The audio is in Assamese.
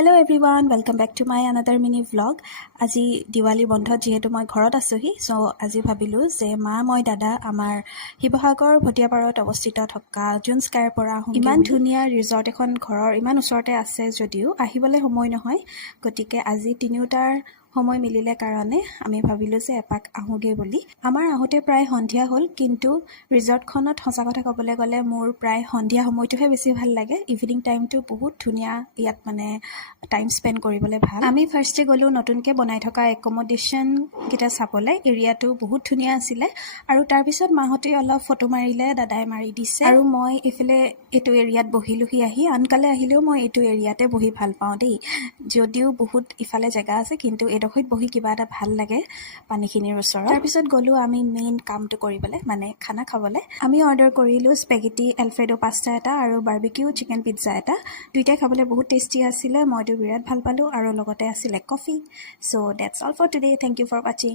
Hello everyone, welcome back to my another mini vlog. আজি দিৱালী বন্ধত যেহেতু মই ঘৰত আছোহি সো আজি ভাবিলো যে মা মই দাদা আমাৰ শিৱসাগৰ ভটিয়াপাৰত অৱস্থিত থকা জুন স্কাইৰ পৰা ইমান ধুনীয়া ৰিজৰ্ট এখন ঘৰৰ ইমান ওচৰতে আছে যদিও আহিবলৈ সময় নহয় গতিকে আজি তিনিওটাৰ সময় মিলিলে কাৰণে আমি ভাবিলো যে এপাক আহোগে বুলি আমাৰ আহোতে প্ৰায় সন্ধিয়া হ'ল কিন্তু ৰিজৰ্টখনত সঁচা কথা ক'বলৈ গ'লে মোৰ প্ৰায় সন্ধিয়া সময়টোহে বেছি ভাল লাগে ইভিনিং টাইমটো বহুত ধুনীয়া ইয়াত মানে টাইম স্পেন্ড কৰিবলৈ ভাল আমি ফাৰ্ষ্টে গ'লো নতুনকৈ বনাই থকা একমোডেশ্যন কিটা চাবলৈ এৰিয়াটো বহুত ধুনীয়া আছিল আৰু তাৰ পিছত মাহতে অলপ ফটো মাৰিলে দাদাই মাৰি দিছে আৰু মই ইফালে এইটো এৰিয়াত বহিলোহি আহি আনকালে আহিলেও মই এইটো এৰিয়াতে বহি ভাল পাওঁ দেই যদিও বহুত ইফালে জেগা আছে কিন্তু এডোখৰত বহি কিবা এটা ভাল লাগে পানীখিনিৰ ওচৰত তাৰ পিছত গ'লো আমি মেইন কামটো কৰিবলৈ মানে খানা খাবলৈ আমি অৰ্ডাৰ কৰিলো স্পেগেটি এলফ্ৰেডো পাস্তা এটা আৰু বাৰবিকিউ চিকেন পিজ্জা এটা দুইটাই খাবলৈ বহুত টেষ্টি আছিল মইতো বিৰাট ভাল পালো আৰু লগতে আছিল coffee so that's all for today thank you for watching